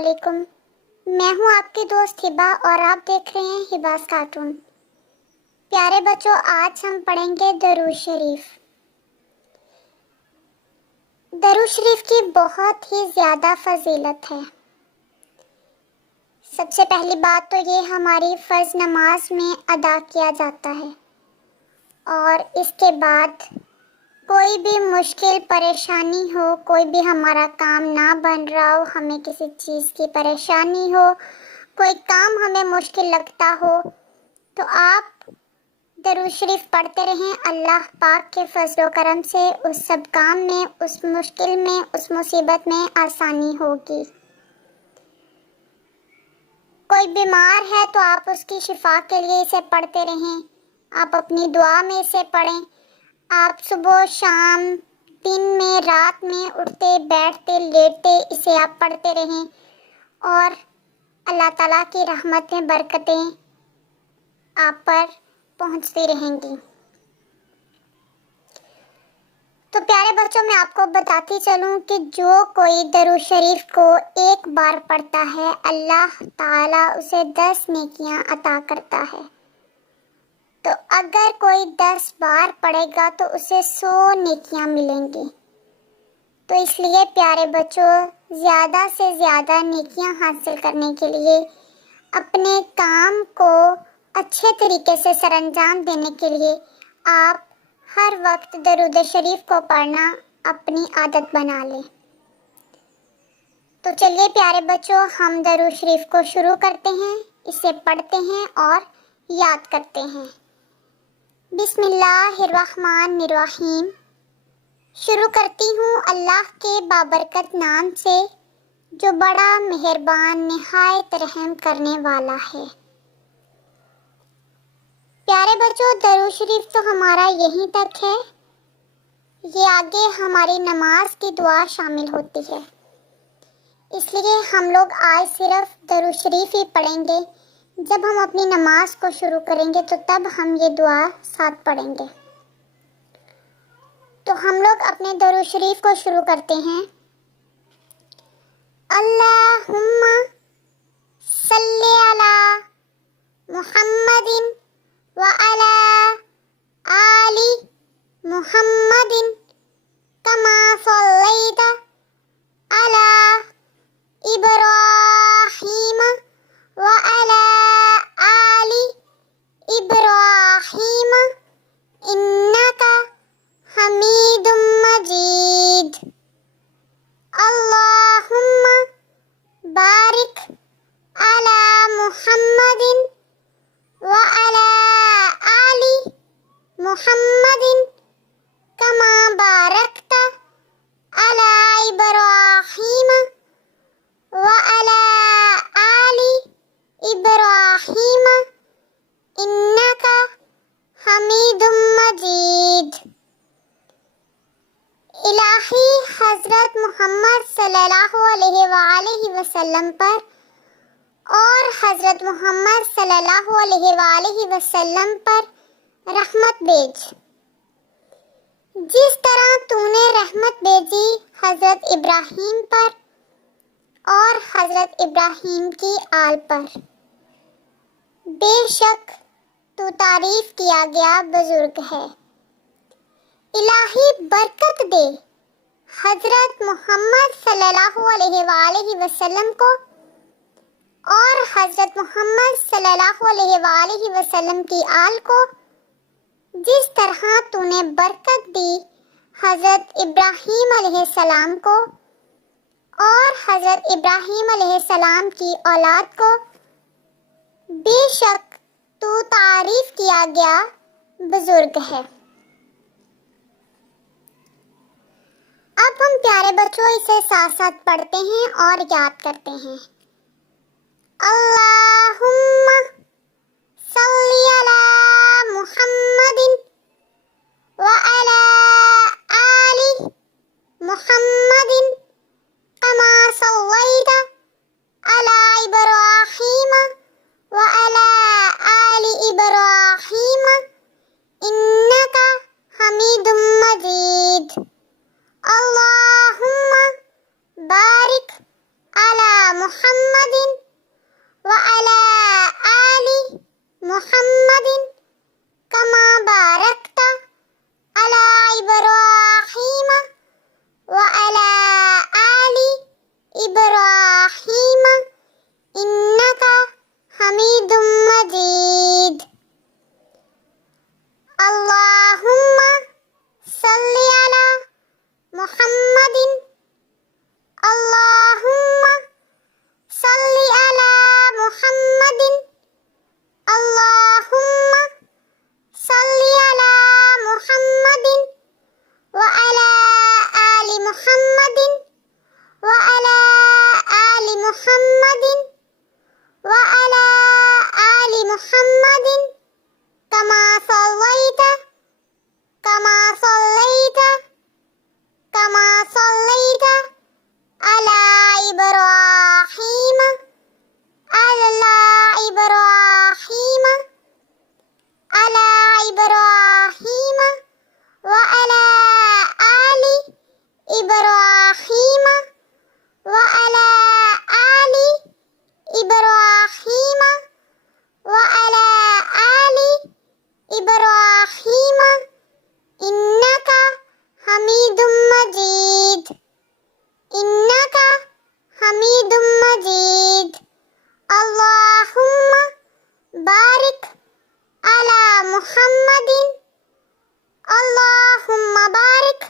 علیکم، میں ہوں آپ کی دوست ہبا اور آپ دیکھ رہے ہیں ہباز کارٹون۔ پیارے بچوں، آج ہم پڑھیں گے درود شریف۔ درود شریف کی بہت ہی زیادہ فضیلت ہے۔ سب سے پہلی بات تو یہ ہماری فرض نماز میں ادا کیا جاتا ہے، اور اس کے بعد کوئی بھی مشکل پریشانی ہو، کوئی بھی ہمارا کام نہ بن رہا ہو، ہمیں کسی چیز کی پریشانی ہو، کوئی کام ہمیں مشکل لگتا ہو، تو آپ درود شریف پڑھتے رہیں۔ اللہ پاک کے فضل و کرم سے اس سب کام میں، اس مشکل میں، اس مصیبت میں آسانی ہوگی۔ کوئی بیمار ہے تو آپ اس کی شفا کے لیے اسے پڑھتے رہیں، آپ اپنی دعا میں اسے پڑھیں۔ آپ صبح شام، دن میں، رات میں، اٹھتے بیٹھتے لیٹتے اسے آپ پڑھتے رہیں، اور اللہ تعالیٰ کی رحمتیں برکتیں آپ پر پہنچتی رہیں گی۔ تو پیارے بچوں، میں آپ کو بتاتی چلوں کہ جو کوئی درود شریف کو ایک بار پڑھتا ہے، اللہ تعالیٰ اسے 10 نیکیاں عطا کرتا ہے۔ تو اگر کوئی 10 بار پڑھے گا تو اسے 100 نیکیاں ملیں گی۔ تو اس لیے پیارے بچوں، زیادہ سے زیادہ نیکیاں حاصل کرنے کے لیے، اپنے کام کو اچھے طریقے سے سر انجام دینے کے لیے، آپ ہر وقت درود شریف کو پڑھنا اپنی عادت بنا لیں۔ تو چلیے پیارے بچوں، ہم درود شریف کو شروع کرتے ہیں، اسے پڑھتے ہیں اور یاد کرتے ہیں۔ بسم اللہ الرحمن الرحیم۔ شروع کرتی ہوں اللہ کے بابرکت نام سے، جو بڑا مہربان نہایت رحم کرنے والا ہے۔ پیارے بچوں، درود شریف تو ہمارا یہیں تک ہے، یہ آگے ہماری نماز کی دعا شامل ہوتی ہے۔ اس لیے ہم لوگ آج صرف درود شریف ہی پڑھیں گے۔ جب ہم اپنی نماز کو شروع کریں گے تو تب ہم یہ دعا ساتھ پڑھیں گے۔ تو ہم لوگ اپنے درود شریف کو شروع کرتے ہیں۔ اللہم صلی علی محمد وعلی آل محمد کما صلیت علی ابراہیم وعلی آل ابراہیم انک حمید مجید۔ اللہم بارک علی محمد وعلی آل محمد کما بارکت علی ابراہیم وعلی آل ابراہیم انک حمید مجید۔ الہی حضرت محمد صلی اللہ علیہ وآلہ وسلم پر اور حضرت محمد صلی اللہ علیہ وآلہ وسلم پر رحمت بھیج، جس طرح تو نے رحمت بھیجی حضرت ابراہیم پر اور حضرت ابراہیم کی آل پر۔ بے شک تو تعریف کیا گیا بزرگ ہے۔ الہی برکت دے حضرت محمد صلی اللہ علیہ وآلہ وسلم کو اور حضرت محمد صلی اللہ علیہ وآلہ وسلم کی آل کو، جس طرح تو نے برکت دی حضرت ابراہیم علیہ السلام کو اور حضرت ابراہیم علیہ السلام کی اولاد کو۔ بے شک تو تعریف کیا گیا بزرگ ہے۔ اب ہم پیارے بچوں اسے ساتھ ساتھ پڑھتے ہیں اور یاد کرتے ہیں۔ اللہم صلی علی محمد وعلی آل محمد کما صلیت علی ابراہیم وعلی آل ابراہیم انک حمید مجید۔ اللہم بارک علی محمد محمد كما باركت على إبراهيم وعلى آل إبراهيم إنك حميد مجيد. اللهم صل على محمد. اللهم صل على محمد. اللهم صل على محمد وعلى آل محمد وعلى آل محمد وعلى آل محمد كما صليت على إبراهيم على إبراهيم وعلى آل إبراهيم وعلى آل إبراهيم وعلى آل إبراهيم إنك حميد مجيد. إنك حميد مجيد. اللهم بارك على محمد. اللهم بارك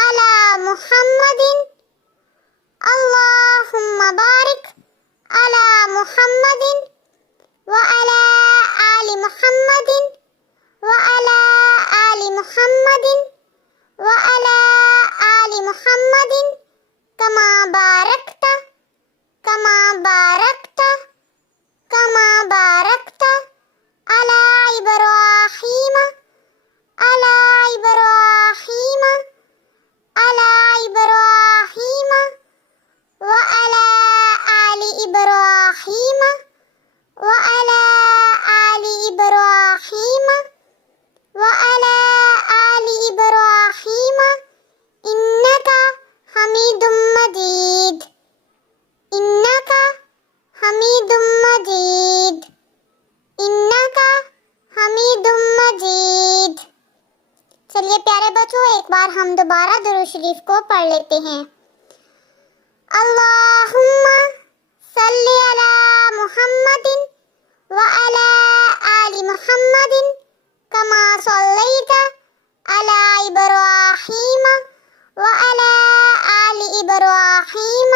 على محمد. اللهم بارك على محمد وعلى آل محمد وعلى آل محمد وعلى آل محمد كما باركت على إبراهيم على إبراهيم وعلى آل إبراهيم وعلى آل إبراهيم وعلى آل إبراهيم إنك حميد مجيد. إنك حميد مجيد. إنك حميد مجيد. چلیے پیارے بچوں، ایک بار ہم دوبارہ درود شریف کو پڑھ لیتے ہیں. اللہم صلی علی محمد وعلی آل محمد كما صليت على إبراهيم وعلى آل إبراهيم